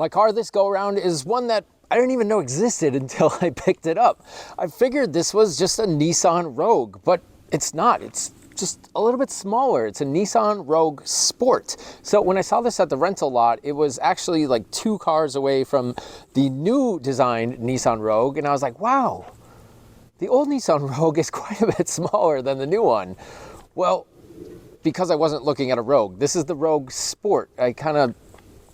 My car this go around is one that I didn't even know existed until I picked it up. I figured this was just a Nissan Rogue, but it's not. It's just a little bit smaller. It's a Nissan Rogue Sport. So when I saw this at the rental lot, it was actually like 2 cars away from the new designed Nissan Rogue, and I was like, wow, the old Nissan Rogue is quite a bit smaller than the new one. Well, because I wasn't looking at a Rogue. This is the Rogue Sport. I kind of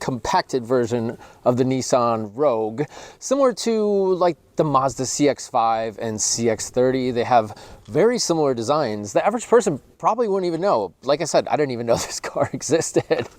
compacted version of the Nissan Rogue, similar to like the Mazda CX-5 and CX-30. They have very similar designs. The average person probably wouldn't even know. Like I said, I didn't even know this car existed.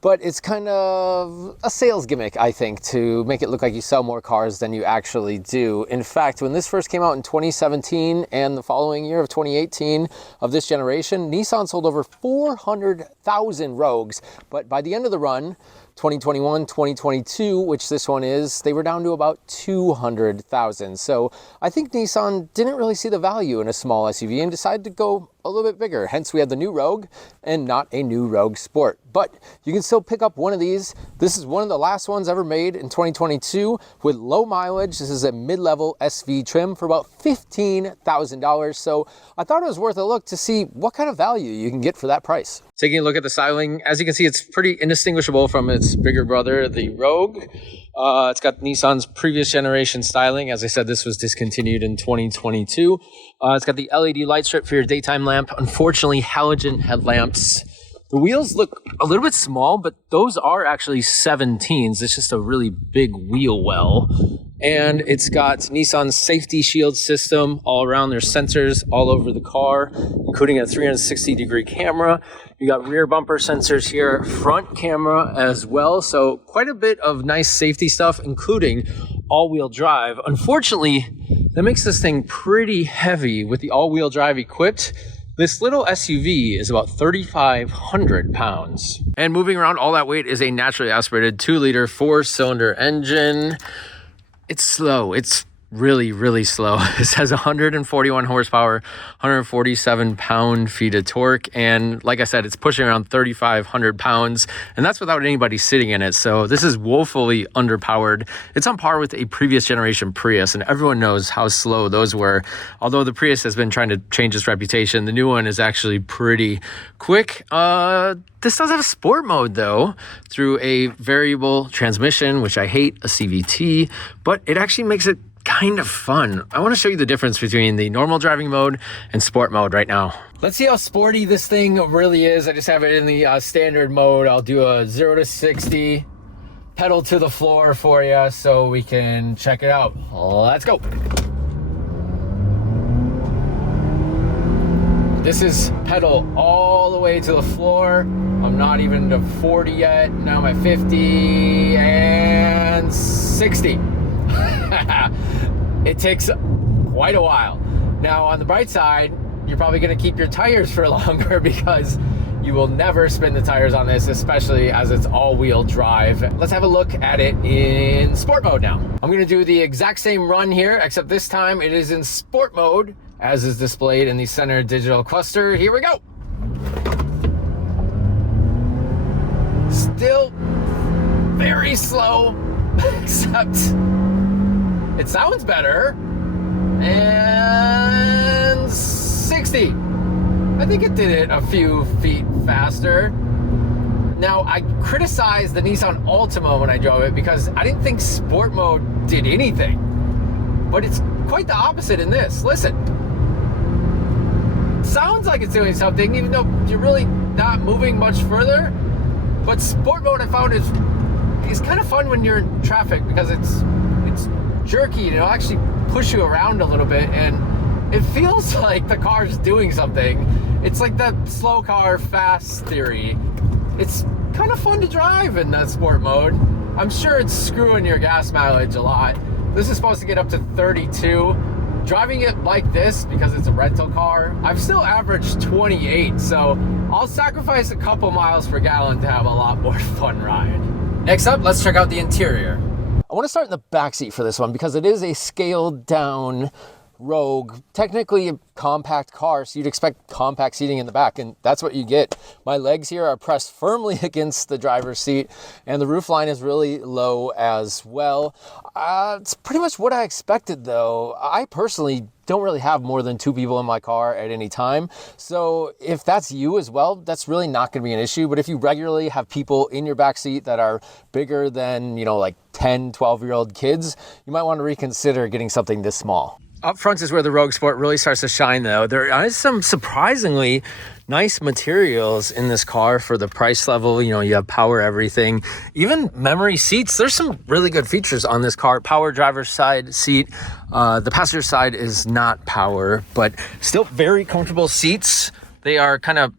But it's kind of a sales gimmick, I think, to make it look like you sell more cars than you actually do. In fact, when this first came out in 2017 and the following year of 2018 of this generation, Nissan sold over 400,000 Rogues. But by the end of the run, 2021, 2022, which this one is, they were down to about 200,000. So I think Nissan didn't really see the value in a small SUV and decided to go a little bit bigger. Hence, we have the new Rogue and not a new Rogue Sport. But you can still pick up one of these. This is one of the last ones ever made in 2022 with low mileage. This is a mid-level SV trim for about $15,000. So I thought it was worth a look to see what kind of value you can get for that price. Taking a look at the styling, as you can see, it's pretty indistinguishable from its bigger brother, the Rogue. It's got Nissan's previous generation styling. As I said, this was discontinued in 2022. It's got the LED light strip for your daytime lamp. Unfortunately, halogen headlamps. The wheels look a little bit small, but those are actually 17s. It's just a really big wheel well. And it's got Nissan's safety shield system all around. There's sensors all over the car, including a 360-degree camera. You got rear bumper sensors here, front camera as well. So quite a bit of nice safety stuff, including all-wheel drive. Unfortunately, that makes this thing pretty heavy with the all-wheel drive equipped. This little SUV is about 3,500 pounds. And moving around all that weight is a naturally aspirated 2-liter 4-cylinder engine. It's slow. It's really, really slow. This has 141 horsepower, 147 pound-feet of torque. And like I said, it's pushing around 3,500 pounds. And that's without anybody sitting in it. So this is woefully underpowered. It's on par with a previous generation Prius. And everyone knows how slow those were. Although the Prius has been trying to change its reputation, the new one is actually pretty quick. This does have a sport mode though, through a variable transmission, which I hate, a CVT, but it actually makes it kind of fun. I want to show you the difference between the normal driving mode and sport mode right now. Let's see how sporty this thing really is. I just have it in the standard mode. I'll do a 0 to 60, pedal to the floor for you so we can check it out. Let's go. This is pedal all the way to the floor. I'm not even to 40 yet. Now I'm at 50 and 60. It takes quite a while. Now on the bright side, you're probably gonna keep your tires for longer because you will never spin the tires on this, especially as it's all-wheel drive. Let's have a look at it in sport mode now. I'm gonna do the exact same run here, except this time it is in sport mode, as is displayed in the center digital cluster. Here we go. Still very slow, except it sounds better. And 60. I think it did it a few feet faster. Now, I criticized the Nissan Altima when I drove it because I didn't think sport mode did anything. But it's quite the opposite in this. Listen. Sounds like it's doing something, even though you're really not moving much further. But sport mode, I found, is kind of fun when you're in traffic because it's jerky and it'll actually push you around a little bit, and it feels like the car's doing something. It's like the slow car fast theory. It's kind of fun to drive in that sport mode. I'm sure it's screwing your gas mileage a lot. This is supposed to get up to 32. Driving it like this, because it's a rental car, I've still averaged 28, so I'll sacrifice a couple miles per gallon to have a lot more fun ride. Next up, let's check out the interior. I want to start in the backseat for this one because it is a scaled down Rogue, technically a compact car, so you'd expect compact seating in the back, and that's what you get. My legs here are pressed firmly against the driver's seat, and the roof line is really low as well. It's pretty much what I expected, though. I personally don't really have more than 2 people in my car at any time. So if that's you as well, that's really not going to be an issue. But if you regularly have people in your back seat that are bigger than, like 10, 12-year-old kids, you might want to reconsider getting something this small. Up front is where the Rogue Sport really starts to shine, though. There is some surprisingly nice materials in this car for the price level. You have power everything, even memory seats. There's some really good features on this car. Power driver's side seat. The passenger side is not power, but still very comfortable seats. They are kind of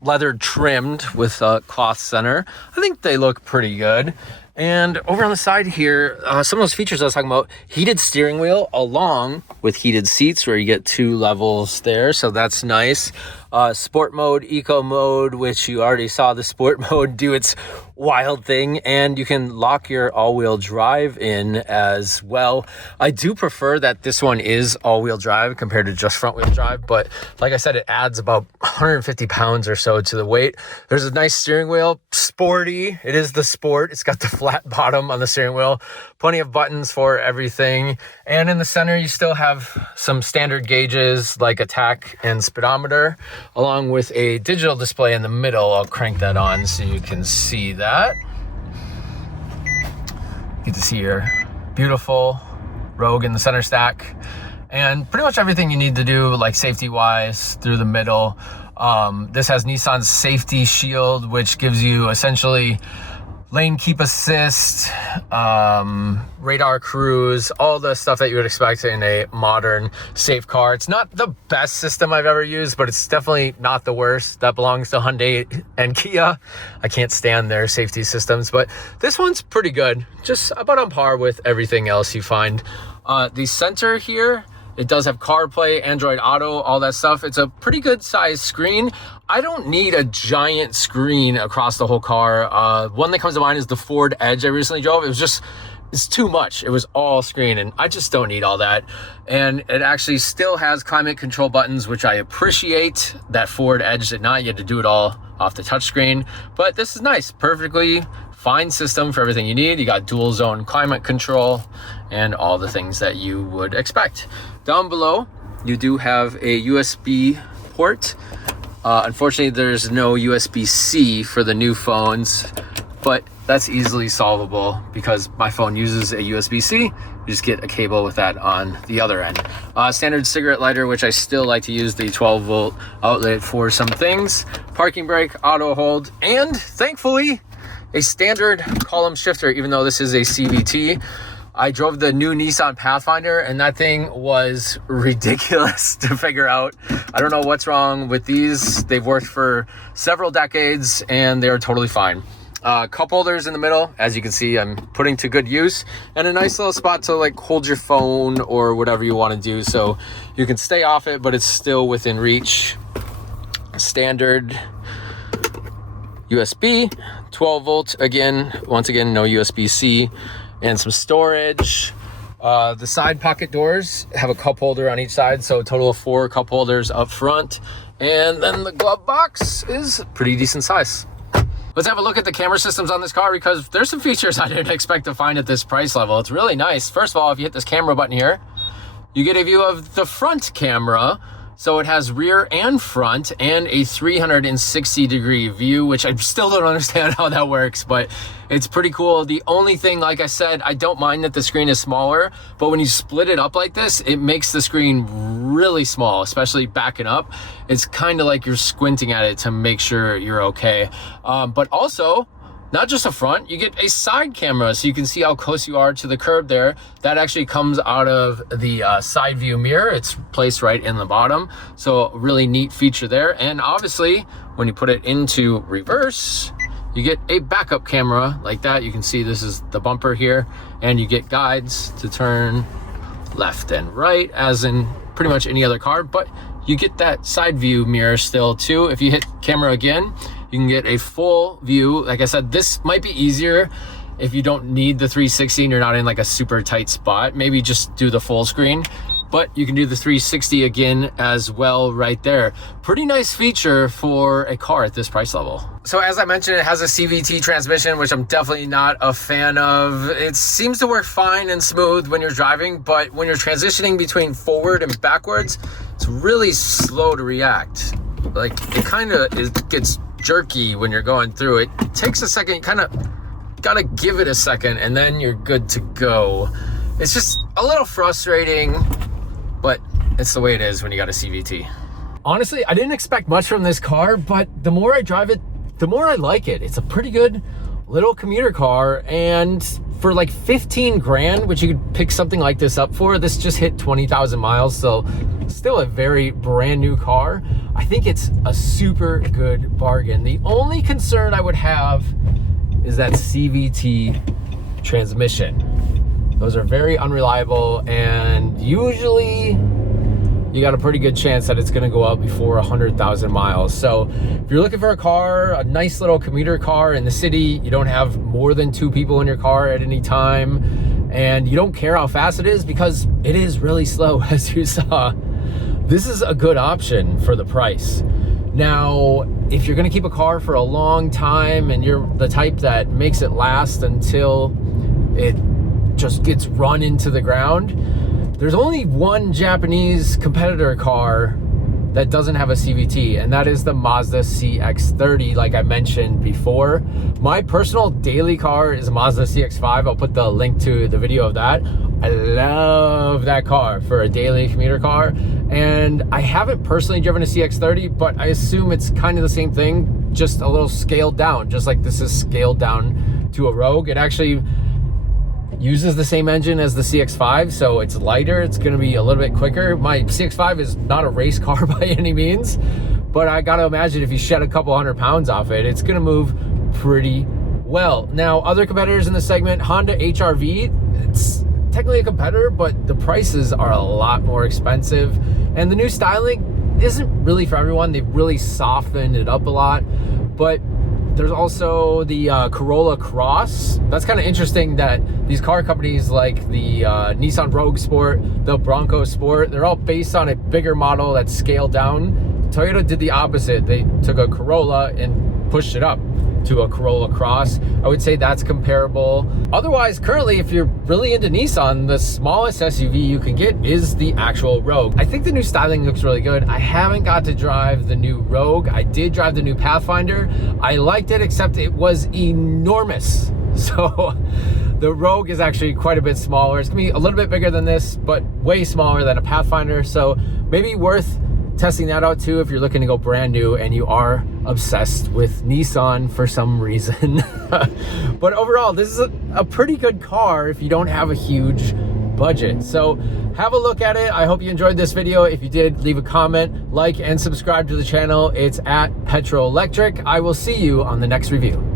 leather trimmed with a cloth center. I think they look pretty good. And over on the side here, some of those features I was talking about, heated steering wheel along with heated seats where you get 2 levels there. So that's nice. Sport mode, eco mode, which you already saw the sport mode do its wild thing, and you can lock your all-wheel drive in as well. I do prefer that this one is all-wheel drive compared to just front-wheel drive, but like I said, it adds about 150 pounds or so to the weight. There's a nice steering wheel, sporty. It is the Sport. It's got the flat bottom on the steering wheel, plenty of buttons for everything, and in the center you still have some standard gauges like a tach and speedometer, along with a digital display in the middle. I'll crank that on so you can see that. You get to see your beautiful Rogue in the center stack, and pretty much everything you need to do, like safety wise, through the middle. This has Nissan's safety shield, which gives you essentially lane keep assist, radar cruise, all the stuff that you would expect in a modern safe car. It's not the best system I've ever used, but it's definitely not the worst. That belongs to Hyundai and Kia. I can't stand their safety systems, but this one's pretty good. Just about on par with everything else you find. The center here, it does have CarPlay, Android Auto, all that stuff. It's a pretty good size screen. I don't need a giant screen across the whole car. One that comes to mind is the Ford Edge I recently drove. It's too much. It was all screen, and I just don't need all that. And it actually still has climate control buttons, which I appreciate. That Ford Edge did not. You had to do it all off the touchscreen. But this is nice. Perfectly fine system for everything you need. You got dual zone climate control and all the things that you would expect. Down below, you do have a USB port. Unfortunately, there's no USB-C for the new phones, but that's easily solvable because my phone uses a USB-C. You just get a cable with that on the other end. Standard cigarette lighter, which I still like to use the 12-volt outlet for some things. Parking brake, auto hold, and thankfully, a standard column shifter, even though this is a CVT. I drove the new Nissan Pathfinder, and that thing was ridiculous to figure out. I don't know what's wrong with these. They've worked for several decades, and they're totally fine. Cup holders in the middle, as you can see, I'm putting to good use, and a nice little spot to like hold your phone or whatever you want to do, so you can stay off it, but it's still within reach. Standard USB, 12 volt, once again, no USB-C. And some storage. The side pocket doors have a cup holder on each side, so a total of 4 cup holders up front. And then the glove box is pretty decent size. Let's have a look at the camera systems on this car, because there's some features I didn't expect to find at this price level. It's really nice. First of all, if you hit this camera button here, you get a view of the front camera. So it has rear and front and a 360-degree view, which I still don't understand how that works, but it's pretty cool. The only thing, like I said, I don't mind that the screen is smaller, but when you split it up like this, it makes the screen really small, especially backing up. It's kind of like you're squinting at it to make sure you're okay. But also, not just a front, you get a side camera so you can see how close you are to the curb there. That actually comes out of the side view mirror. It's placed right in the bottom. So a really neat feature there. And obviously, when you put it into reverse, you get a backup camera like that. You can see this is the bumper here, and you get guides to turn left and right as in pretty much any other car, but you get that side view mirror still too. If you hit camera again, you can get a full view. Like I said, this might be easier if you don't need the 360 and you're not in like a super tight spot. Maybe just do the full screen. but you can do the 360 again as well right there. Pretty nice feature for a car at this price level. So as I mentioned, it has a CVT transmission, which I'm definitely not a fan of. It seems to work fine and smooth when you're driving, but when you're transitioning between forward and backwards, it's really slow to react. Like, it kind of gets jerky when you're going through it. It takes a second, you kind of gotta give it a second, and then you're good to go. It's just a little frustrating, but it's the way it is when you got a CVT. Honestly, I didn't expect much from this car, but the more I drive it, the more I like it. It's a pretty good little commuter car, and for like 15 grand, which you could pick something like this up for, this just hit 20,000 miles, so still a very brand new car. I think it's a super good bargain. The only concern I would have is that CVT transmission. Those are very unreliable, and usually you got a pretty good chance that it's gonna go out before 100,000 miles. So if you're looking for a car, a nice little commuter car in the city, you don't have more than 2 people in your car at any time, and you don't care how fast it is because it is really slow, as you saw, this is a good option for the price. Now, if you're gonna keep a car for a long time and you're the type that makes it last until it just gets run into the ground, there's only one Japanese competitor car that doesn't have a CVT, and that is the Mazda CX-30, like I mentioned before. My personal daily car is a Mazda CX-5. I'll put the link to the video of that. I love that car for a daily commuter car, and I haven't personally driven a CX-30, but I assume it's kind of the same thing, just a little scaled down, just like this is scaled down to a Rogue. It actually uses the same engine as the CX-5, so it's lighter, it's gonna be a little bit quicker. My CX-5 is not a race car by any means, but I gotta imagine if you shed a couple 100 pounds off it, it's gonna move pretty well. Now, other competitors in the segment, Honda HR-V, it's technically a competitor, but the prices are a lot more expensive, and the new styling isn't really for everyone. They've really softened it up a lot, but there's also the Corolla Cross. That's kind of interesting that these car companies like the Nissan Rogue Sport, the Bronco Sport, they're all based on a bigger model that's scaled down. Toyota did the opposite. They took a Corolla and pushed it up to a Corolla Cross. I would say that's comparable. Otherwise, currently, if you're really into Nissan, the smallest SUV you can get is the actual Rogue. I think the new styling looks really good. I haven't got to drive the new Rogue. I did drive the new Pathfinder. I liked it, except it was enormous. So the Rogue is actually quite a bit smaller. It's gonna be a little bit bigger than this, but way smaller than a Pathfinder. So maybe worth testing that out too if you're looking to go brand new and you are obsessed with Nissan for some reason. But overall, this is a pretty good car if you don't have a huge budget. So have a look at it. I hope you enjoyed this video. If you did, leave a comment, like, and subscribe to the channel. It's at Petro Electric. I will see you on the next review.